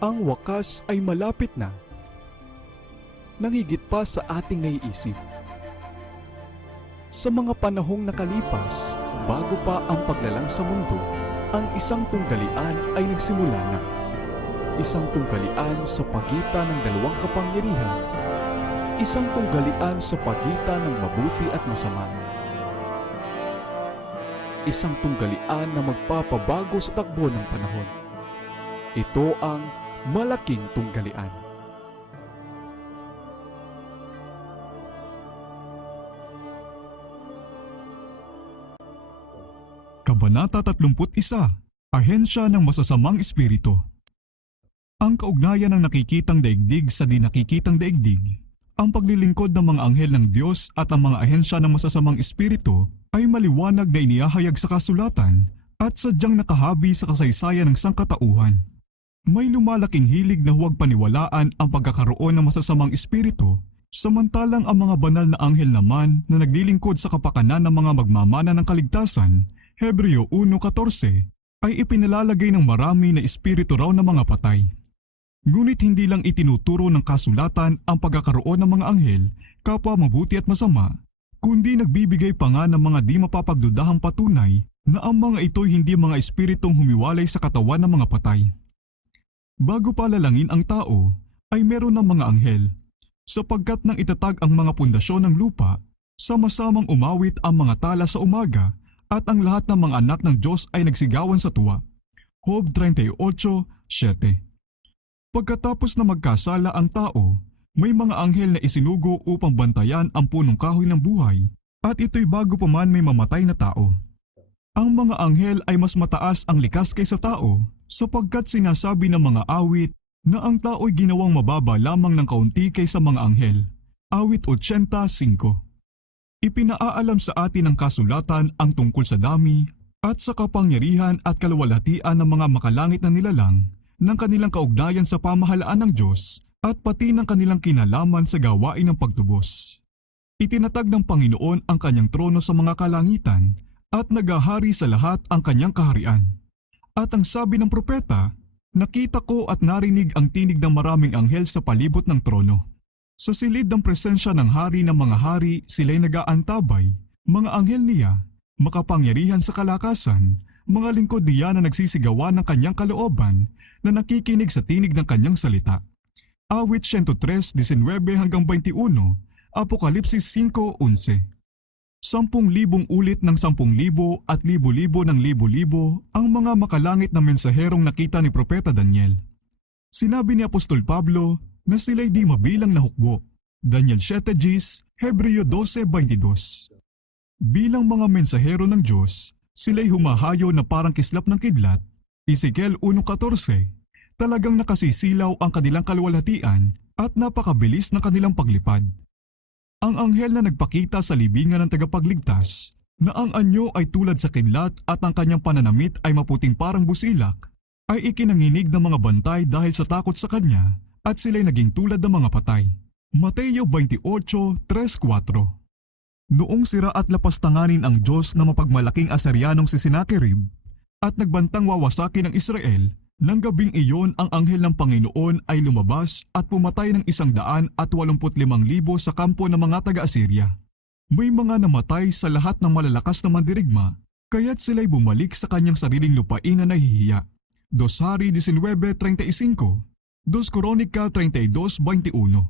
Ang wakas ay malapit na. Nang higit pa sa ating naiisip. Sa mga panahong nakalipas, bago pa ang paglalang sa mundo, ang isang tunggalian ay nagsimula na. Isang tunggalian sa pagitan ng dalawang kapangyarihan. Isang tunggalian sa pagitan ng mabuti at masama. Isang tunggalian na magpapabago sa takbo ng panahon. Ito ang malaking tunggalian. Kabanata 31, Ahensya ng Masasamang Espiritu. Ang kaugnayan ng nakikitang daigdig sa di nakikitang daigdig, ang paglilingkod ng mga anghel ng Diyos at ang mga ahensya ng masasamang espiritu ay maliwanag na inihahayag sa kasulatan at sadyang nakahabi sa kasaysayan ng sangkatauhan. May lumalaking hilig na huwag paniwalaan ang pagkakaroon ng masasamang espiritu, samantalang ang mga banal na anghel naman na naglilingkod sa kapakanan ng mga magmamana ng kaligtasan, Hebreo 1:14, ay ipinalalagay ng marami na espiritu raw ng mga patay. Ngunit hindi lang itinuturo ng kasulatan ang pagkakaroon ng mga anghel, kapwa mabuti at masama, kundi nagbibigay pa nga ng mga di mapapagdudahang patunay na ang mga ito'y hindi mga espiritong humiwalay sa katawan ng mga patay. Bago palalangin ang tao, ay meron ng mga anghel, sapagkat nang itatag ang mga pundasyon ng lupa, sama-samang umawit ang mga tala sa umaga at ang lahat ng mga anak ng Diyos ay nagsigawan sa tuwa. Job 38:7. Pagkatapos na magkasala ang tao, may mga anghel na isinugo upang bantayan ang punong kahoy ng buhay at ito'y bago pa man may mamatay na tao. Ang mga anghel ay mas mataas ang likas kaysa tao sapagkat sinasabi ng mga awit na ang tao'y ginawang mababa lamang ng kaunti kaysa mga anghel. Awit 85. Ipinaalam sa atin ng kasulatan ang tungkol sa dami at sa kapangyarihan at kaluwalhatian ng mga makalangit na nilalang ng kanilang kaugnayan sa pamahalaan ng Diyos at pati ng kanilang kinalaman sa gawain ng pagtubos. Itinatag ng Panginoon ang kanyang trono sa mga kalangitan at nagahari sa lahat ang kanyang kaharian. At ang sabi ng propeta, nakita ko at narinig ang tinig ng maraming anghel sa palibot ng trono. Sa silid ng presensya ng hari ng mga hari sila'y nag-aantabay, mga anghel niya, makapangyarihan sa kalakasan, mga lingkod niya na nagsisigawan ng kanyang kalooban na nakikinig sa tinig ng kanyang salita. Awit 103:19-21, Apokalipsis 5:11. 10,000 ulit ng 10,000 at libo-libo ng libo-libo ang mga makalangit na mensaherong nakita ni Propeta Daniel. Sinabi ni Apostol Pablo na sila'y di mabilang na hukbo. Daniel 7:10, Hebreo 12:22. Bilang mga mensahero ng Diyos, sila'y humahayo na parang kislap ng kidlat. Ezekiel 1:14, talagang nakasisilaw ang kanilang kaluwalhatian at napakabilis ng kanilang paglipad. Ang anghel na nagpakita sa libingan ng tagapagligtas na ang anyo ay tulad sa kidlat at ang kanyang pananamit ay maputing parang busilak, ay ikinanginig ng mga bantay dahil sa takot sa kanya at sila'y naging tulad ng mga patay. Mateo 28:3-4. Noong sira at lapastanganin ang Diyos na mapagmalaking Asaryanong si Sennacherib at nagbantang wawasakin ng Israel, nang gabing iyon ang anghel ng Panginoon ay lumabas at pumatay ng 185,000 sa kampo ng mga taga-Assyria. May mga namatay sa lahat ng malalakas na mandirigma, kaya't sila'y bumalik sa kanyang sariling lupain na nahihiya. 2 Hari 19:35, 2 Kronika 32:21.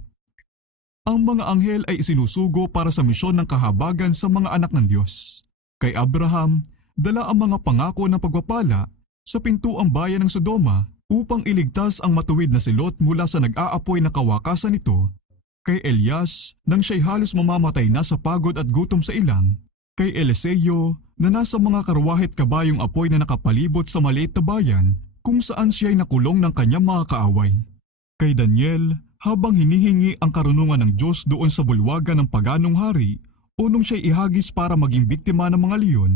Ang mga anghel ay isinusugo para sa misyon ng kahabagan sa mga anak ng Diyos. Kay Abraham, dala ang mga pangako ng pagpapala sa pintuang bayan ng Sodoma upang iligtas ang matuwid na si Lot mula sa nag-aapoy na kawakasan nito. Kay Elias, nang siya'y halos mamamatay na sa pagod at gutom sa ilang. Kay Eliseo, na nasa mga karwahit kabayong apoy na nakapalibot sa maliit na bayan kung saan siya'y nakulong ng kanyang mga kaaway. Kay Daniel, habang hinihingi ang karunungan ng Diyos doon sa bulwagan ng paganong hari o nung siya'y ihagis para maging biktima ng mga leon.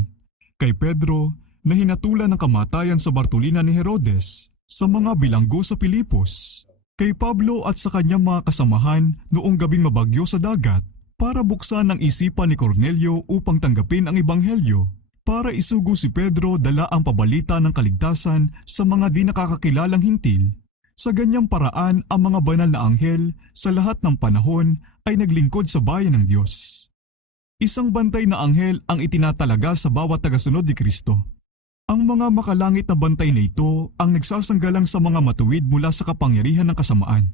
Kay Pedro, na hinatulan ng kamatayan sa Bartolina ni Herodes, sa mga bilanggo sa Pilipos. Kay Pablo at sa kanyang mga kasamahan noong gabing mabagyo sa dagat, para buksan ang isipan ni Cornelio upang tanggapin ang ebanghelyo, para isugo si Pedro dala ang pabalita ng kaligtasan sa mga di nakakakilalang hintil. Sa ganyang paraan, ang mga banal na anghel sa lahat ng panahon ay naglingkod sa bayan ng Diyos. Isang bantay na anghel ang itinatalaga sa bawat tagasunod ni Kristo. Ang mga makalangit na bantay na ito ang nagsasanggalang sa mga matuwid mula sa kapangyarihan ng kasamaan.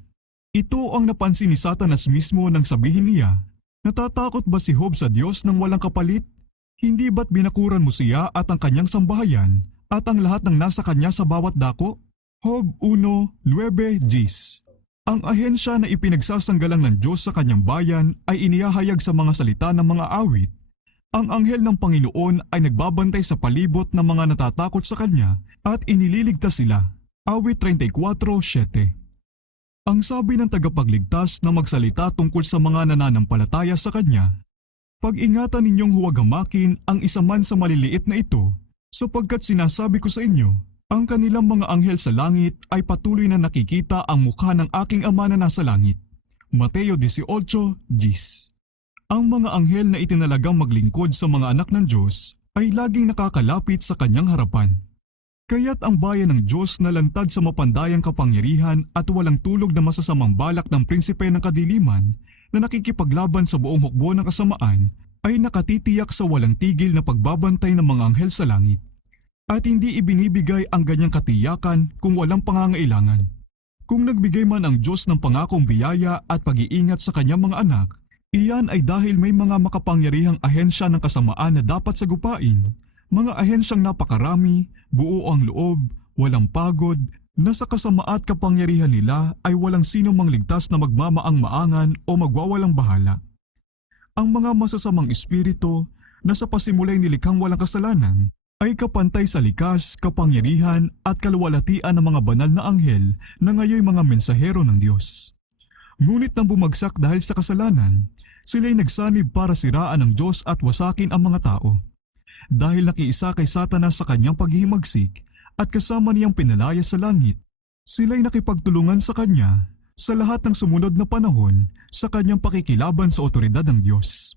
Ito ang napansin ni Satanas mismo nang sabihin niya, "Natatakot ba si Job sa Diyos ng walang kapalit? Hindi ba't binakuran mo siya at ang kanyang sambahayan at ang lahat ng nasa kanya sa bawat dako?" Job 1:9-10. Ang ahensya na ipinagsasanggalang ng Diyos sa kanyang bayan ay inihahayag sa mga salita ng mga awit. Ang anghel ng Panginoon ay nagbabantay sa palibot ng mga natatakot sa kanya at inililigtas sila. Awit 34:7. Ang sabi ng tagapagligtas na magsalita tungkol sa mga nananampalataya sa kanya, "Pag-ingatan ninyong huwag hamakin ang isa man sa maliliit na ito, sapagkat sinasabi ko sa inyo, ang kanilang mga anghel sa langit ay patuloy na nakikita ang mukha ng aking Ama na nasa langit." Mateo 18:10. Ang mga anghel na itinalagang maglingkod sa mga anak ng Diyos ay laging nakakalapit sa kanyang harapan. Kaya't ang bayan ng Diyos na lantad sa mapandayang kapangyarihan at walang tulog na masasamang balak ng prinsipe ng kadiliman na nakikipaglaban sa buong hukbo ng kasamaan ay nakatitiyak sa walang tigil na pagbabantay ng mga anghel sa langit. At hindi ibinibigay ang ganyang katiyakan kung walang pangangailangan. Kung nagbigay man ang Diyos ng pangakong biyaya at pag-iingat sa kanyang mga anak, iyan ay dahil may mga makapangyarihang ahensya ng kasamaan na dapat sagupain, mga ahensyang napakarami, buo ang loob, walang pagod, na sa kasama at kapangyarihan nila ay walang sino mang ligtas na magmamaang-maangan o magwawalang bahala. Ang mga masasamang espiritu na sa pasimulay nilikhang walang kasalanan ay kapantay sa likas, kapangyarihan at kaluwalhatian ng mga banal na anghel na ngayoy mga mensahero ng Diyos. Ngunit nang bumagsak dahil sa kasalanan, sila'y nagsanib para siraan ng Diyos at wasakin ang mga tao. Dahil nakiisa kay Satanas sa kanyang paghihimagsik at kasama niyang pinalaya sa langit, sila'y nakipagtulungan sa kanya sa lahat ng sumunod na panahon sa kanyang pakikilaban sa otoridad ng Diyos.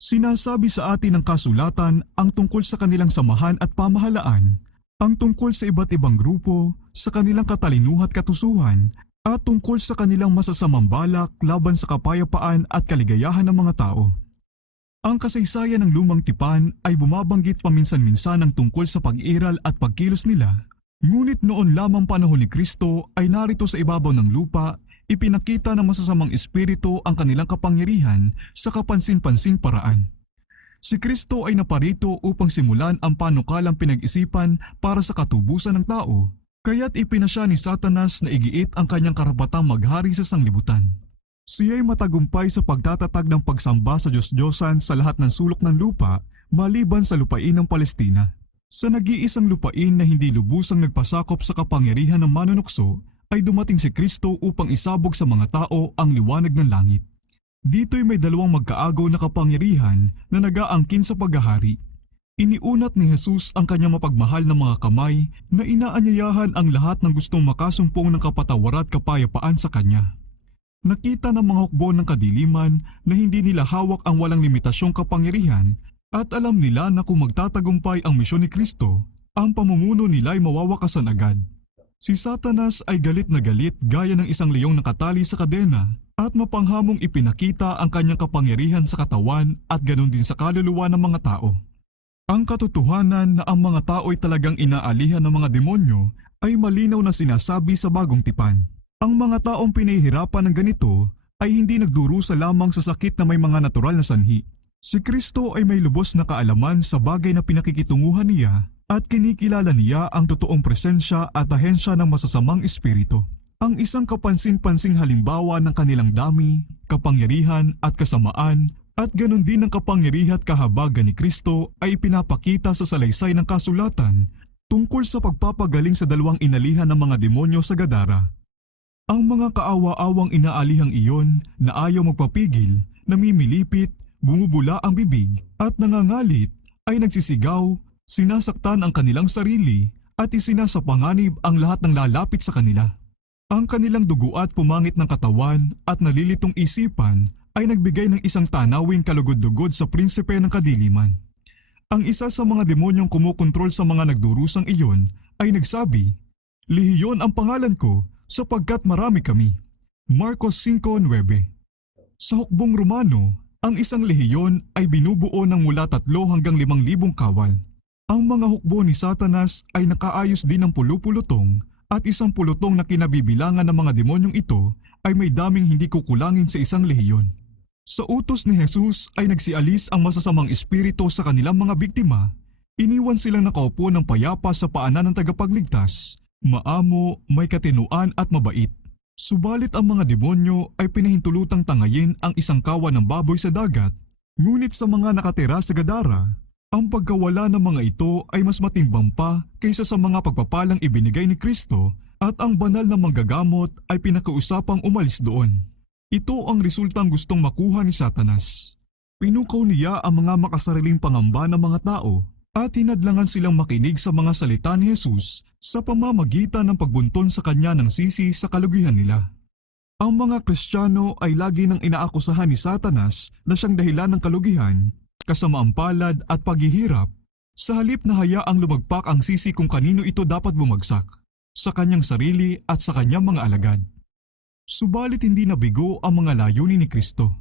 Sinasabi sa atin ng kasulatan ang tungkol sa kanilang samahan at pamahalaan, ang tungkol sa iba't ibang grupo, sa kanilang katalinuhan at katusuhan, at tungkol sa kanilang masasamang balak laban sa kapayapaan at kaligayahan ng mga tao. Ang kasaysayan ng lumang tipan ay bumabanggit paminsan-minsan ng tungkol sa pag-iral at pagkilos nila, ngunit noon lamang panahon ni Kristo ay narito sa ibabaw ng lupa, ipinakita ng masasamang espiritu ang kanilang kapangyarihan sa kapansin-pansing paraan. Si Kristo ay naparito upang simulan ang panukalang pinag-isipan para sa katubusan ng tao, kaya't ipinasya ni Satanas na igiit ang kanyang karapatang maghari sa sanglibutan. Siya'y matagumpay sa pagtatatag ng pagsamba sa Diyos-Diyosan sa lahat ng sulok ng lupa maliban sa lupain ng Palestina. Sa nag-iisang lupain na hindi lubusang nagpasakop sa kapangyarihan ng manunukso, ay dumating si Kristo upang isabog sa mga tao ang liwanag ng langit. Dito'y may dalawang magkaagaw na kapangyarihan na nag-aangkin sa paghahari. Iniunat ni Jesus ang kanyang mapagmahal na mga kamay na inaanyayahan ang lahat ng gustong makasumpong ng kapatawaran at kapayapaan sa kanya. Nakita ng mga hukbo ng kadiliman na hindi nila hawak ang walang limitasyong kapangyarihan at alam nila na kung magtatagumpay ang misyon ni Kristo, ang pamumuno nila ay mawawakasan agad. Si Satanas ay galit na galit gaya ng isang leong nakatali sa kadena at mapanghamong ipinakita ang kanyang kapangyarihan sa katawan at ganon din sa kaluluwa ng mga tao. Ang katotohanan na ang mga tao ay talagang inaalihan ng mga demonyo ay malinaw na sinasabi sa bagong tipan. Ang mga taong pinahihirapan ng ganito ay hindi nagdurusa lamang sa sakit na may mga natural na sanhi. Si Kristo ay may lubos na kaalaman sa bagay na pinakikitunguhan niya at kinikilala niya ang totoong presensya at ahensya ng masasamang espiritu. Ang isang kapansin-pansing halimbawa ng kanilang dami, kapangyarihan at kasamaan at ganon din ang kapangyarihan at kahabagan ni Kristo ay pinapakita sa salaysay ng kasulatan tungkol sa pagpapagaling sa dalawang inalihan ng mga demonyo sa Gadara. Ang mga kaawa-awang inaalihang iyon na ayaw magpapigil, namimilipit, bumubula ang bibig at nangangalit ay nagsisigaw, sinasaktan ang kanilang sarili at isinasapanganib ang lahat ng lalapit sa kanila. Ang kanilang dugo at pumangit ng katawan at nalilitong isipan ay nagbigay ng isang tanawing kalugod-lugod sa prinsipe ng kadiliman. Ang isa sa mga demonyong kumukontrol sa mga nagdurusang iyon ay nagsabi, "Lehiyon ang pangalan ko sapagkat marami kami." Marcos 5:9. Sa hukbong Romano, ang isang lehiyon ay binubuo ng mula 3 hanggang 5,000 kawal. Ang mga hukbo ni Satanas ay nakaayos din ng pulupulutong at isang pulutong na kinabibilangan ng mga demonyong ito ay may daming hindi kukulangin sa isang lehiyon. Sa utos ni Jesus ay nagsialis ang masasamang espiritu sa kanilang mga biktima, iniwan silang nakaupo ng payapa sa paanan ng tagapagligtas, maamo, may katinuan at mabait. Subalit ang mga demonyo ay pinahintulutang tangayin ang isang kawan ng baboy sa dagat, ngunit sa mga nakatira sa Gadara, ang pagkawala ng mga ito ay mas matimbang pa kaysa sa mga pagpapalang ibinigay ni Kristo at ang banal na manggagamot ay pinakausapang umalis doon. Ito ang resultang gustong makuha ni Satanas. Pinukaw niya ang mga makasariling pangamba ng mga tao at hinadlangan silang makinig sa mga salita ni Jesus sa pamamagitan ng pagbunton sa kanya ng sisi sa kalugihan nila. Ang mga Kristiyano ay lagi nang inaakusahan ni Satanas na siyang dahilan ng kalugihan, kasamaang palad at paghihirap, sa halip na hayaang lumagpak ang sisi kung kanino ito dapat bumagsak, sa kanyang sarili at sa kanyang mga alagad. Subalit hindi nabigo ang mga layunin ni Kristo.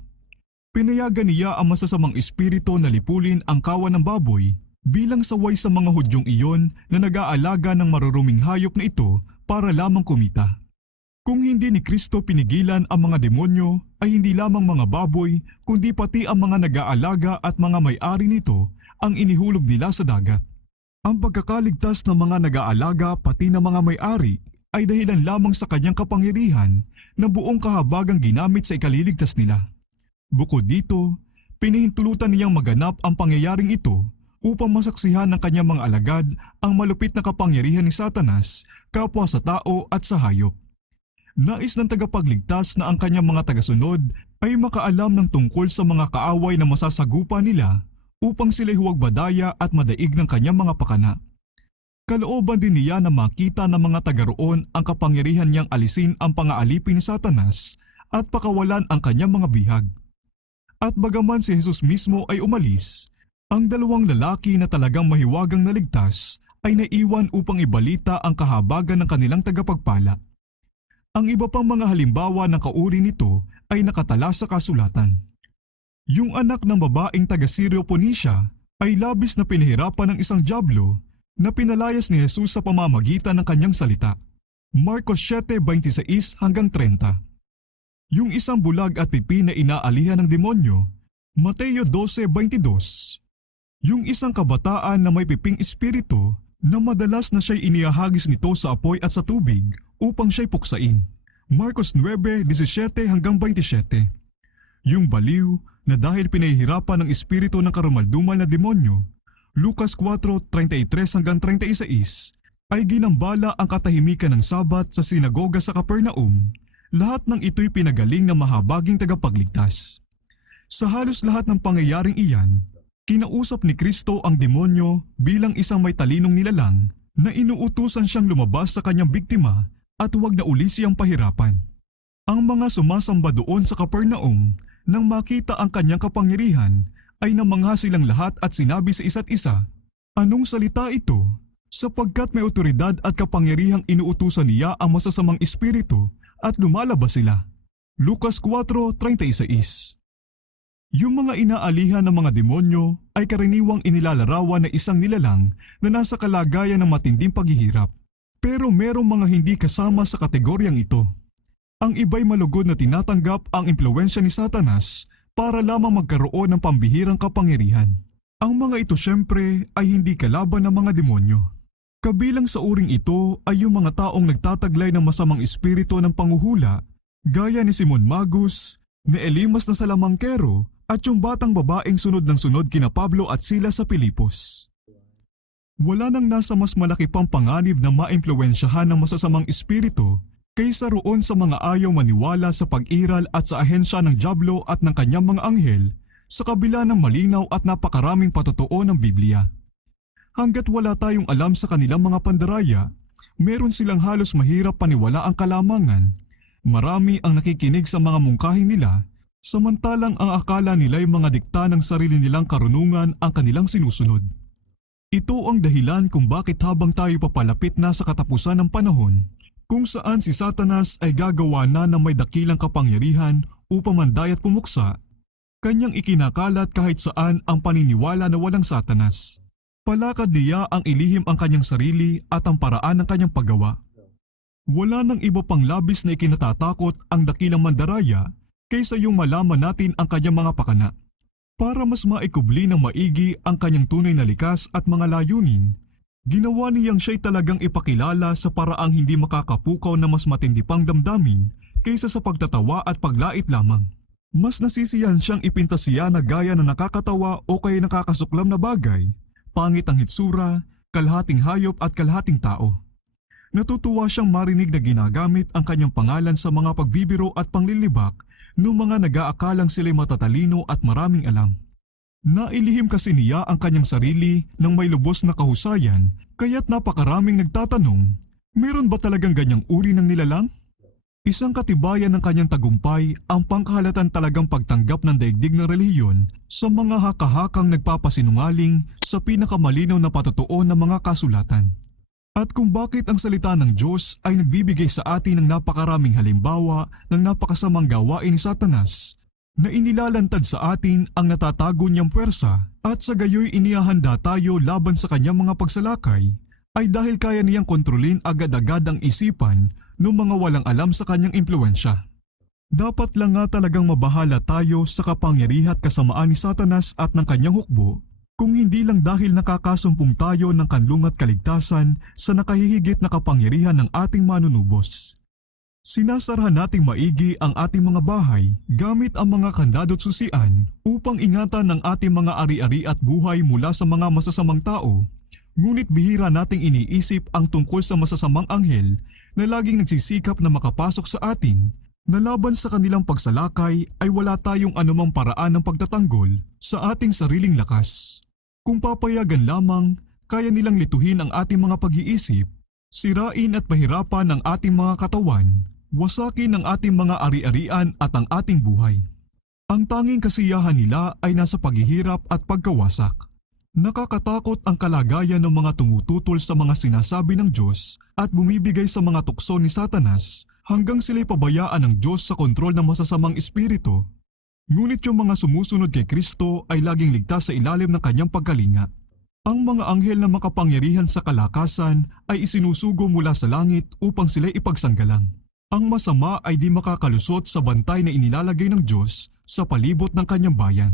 Pinayagan niya ang masasamang espiritu na lipulin ang kawan ng baboy bilang saway sa mga Hudyong iyon na nag-aalaga ng maruruming hayop na ito para lamang kumita. Kung hindi ni Kristo pinigilan ang mga demonyo ay hindi lamang mga baboy kundi pati ang mga nag-aalaga at mga may-ari nito ang inihulog nila sa dagat. Ang pagkakaligtas ng mga nag-aalaga pati ng mga may-ari ay dahilan lamang sa kanyang kapangyarihan na buong kahabagang ginamit sa ikaliligtas nila. Bukod dito, pinahintulutan niyang maganap ang pangyayaring ito upang masaksihan ng kanyang mga alagad ang malupit na kapangyarihan ni Satanas kapwa sa tao at sa hayop. Nais ng tagapagligtas na ang kanyang mga tagasunod ay makaalam ng tungkol sa mga kaaway na masasagupa nila upang sila'y huwag badaya at madaig ng kanyang mga pakana. Kalooban din niya na makita ng mga taga-roon ang kapangyarihan niyang alisin ang pang-aalipin ni Satanas at pakawalan ang kanyang mga bihag. At bagaman si Jesus mismo ay umalis, ang 2 lalaki na talagang mahiwagang naligtas ay naiwan upang ibalita ang kahabagan ng kanilang tagapagpala. Ang iba pang mga halimbawa ng kauri nito ay nakatala sa kasulatan. Yung anak ng babaeng taga-Syro-Phoenicia ay labis na pinahirapan ng isang dyablo na pinalayas ni Jesus sa pamamagitan ng kanyang salita. Marcos 7:26 hanggang 30. Yung isang bulag at pipi na inaalihan ng demonyo, Mateo 12:22. Yung isang kabataan na may piping espiritu na madalas na siya'y inihahagis nito sa apoy at sa tubig upang siya'y puksain. Marcos 9:17 hanggang 27. Yung baliw na dahil pinahihirapan ng espiritu ng karumaldumal na demonyo, Lucas 4:33 hanggang 36, ay ginambala ang katahimikan ng Sabat sa sinagoga sa Capernaum. Lahat ng ito'y pinagaling ng mahabaging tagapagligtas. Sa halos lahat ng pangyayaring iyan, kinausap ni Kristo ang demonyo bilang isang may talinong nilalang na inuutusan siyang lumabas sa kanyang biktima at huwag na uli siyang pahirapan. Ang mga sumasamba doon sa Capernaum nang makita ang kanyang kapangyarihan ay namangha silang lahat at sinabi sa isa't isa, "Anong salita ito? Sapagkat may otoridad at kapangyarihang inuutusan niya ang masasamang espiritu at lumalabas sila." Lucas 4:36. Yung mga inaalihan ng mga demonyo ay karaniwang inilalarawan na isang nilalang na nasa kalagayan ng matinding paghihirap. Pero merong mga hindi kasama sa kategoryang ito. Ang iba'y malugod na tinatanggap ang impluwensya ni Satanas para lamang magkaroon ng pambihirang kapangyarihan. Ang mga ito syempre ay hindi kalaban ng mga demonyo. Kabilang sa uring ito ay yung mga taong nagtataglay ng masamang espiritu ng panghuhula, gaya ni Simon Magus, ni Elimas na Salamangkero at yung batang babaeng sunod ng sunod kina Pablo at Silas sa Pilipos. Wala nang nasa mas malaki pang panganib na maimpluwensyahan ng masasamang espiritu kaysa roon sa mga ayaw maniwala sa pag-iral at sa ahensya ng dyablo at ng kanyang mga anghel sa kabila ng malinaw at napakaraming patotoo ng Biblia. Hanggat wala tayong alam sa kanilang mga pandaraya, meron silang halos mahirap paniwala ang kalamangan. Marami ang nakikinig sa mga mungkahin nila Samantalang ang akala nila'y mga dikta ng sarili nilang karunungan ang kanilang sinusunod. Ito ang dahilan kung bakit habang tayo papalapit na sa katapusan ng panahon, kung saan si Satanas ay gagawa na ng may dakilang kapangyarihan upang manday at pumuksa, kanyang ikinakalat kahit saan ang paniniwala na walang Satanas. Palakad niya ang ilihim ang kanyang sarili at ang paraan ng kanyang paggawa. Wala nang iba pang labis na ikinatatakot ang dakilang mandaraya kaysa yung malaman natin ang kanyang mga pakana. Para mas maikubli ng maigi ang kanyang tunay na likas at mga layunin, ginawa niyang siya'y talagang ipakilala sa paraang hindi makakapukaw na mas matindi pang damdamin kaysa sa pagtatawa at paglait lamang. Mas nasisiyahan siyang ipintasiya na gaya na nakakatawa o kaya nakakasuklam na bagay, pangit ang hitsura, kalahating hayop at kalahating tao. Natutuwa siyang marinig na ginagamit ang kanyang pangalan sa mga pagbibiro at panglilibak ng mga nag-aakalang sila'y matatalino at maraming alam. Nailihim kasi niya ang kanyang sarili ng may lubos na kahusayan kaya't napakaraming nagtatanong, meron ba talagang ganyang uri ng nilalang? Isang katibayan ng kanyang tagumpay ang pangkahalatan talagang pagtanggap ng daigdig ng relihiyon sa mga haka-hakang nagpapasinungaling sa pinakamalinaw na patotoo ng mga kasulatan. At kung bakit ang salita ng Diyos ay nagbibigay sa atin ng napakaraming halimbawa ng napakasamang gawain ni Satanas na inilalantad sa atin ang natatago niyang puwersa at sa gayoy inihahanda tayo laban sa kanyang mga pagsalakay ay dahil kaya niyang kontrolin agad-agad ang isipan ng mga walang alam sa kanyang impluensya. Dapat lang nga talagang mabahala tayo sa kapangyarihan at kasamaan ni Satanas at ng kanyang hukbo kung hindi lang dahil nakakasumpong tayo ng kanlung at kaligtasan sa nakahihigit na kapangyarihan ng ating manunubos. Sinasarahan nating maigi ang ating mga bahay gamit ang mga kandado at susian upang ingatan ang ating mga ari-ari at buhay mula sa mga masasamang tao. Ngunit bihira nating iniisip ang tungkol sa masasamang anghel na laging nagsisikap na makapasok sa atin na laban sa kanilang pagsalakay ay wala tayong anumang paraan ng pagtatanggol sa ating sariling lakas. Kung papayagan lamang, kaya nilang lituhin ang ating mga pag-iisip, sirain at pahirapan ang ating mga katawan, wasakin ang ating mga ari-arian at ang ating buhay. Ang tanging kasiyahan nila ay nasa paghihirap at pagkawasak. Nakakatakot ang kalagayan ng mga tumututol sa mga sinasabi ng Diyos at bumibigay sa mga tukso ni Satanas hanggang sila'y pabayaan ng Diyos sa kontrol ng masasamang espiritu. Ngunit yung mga sumusunod kay Kristo ay laging ligtas sa ilalim ng kanyang pagkalinga. Ang mga anghel na makapangyarihan sa kalakasan ay isinusugo mula sa langit upang sila'y ipagsanggalang. Ang masama ay di makakalusot sa bantay na inilalagay ng Diyos sa palibot ng kanyang bayan.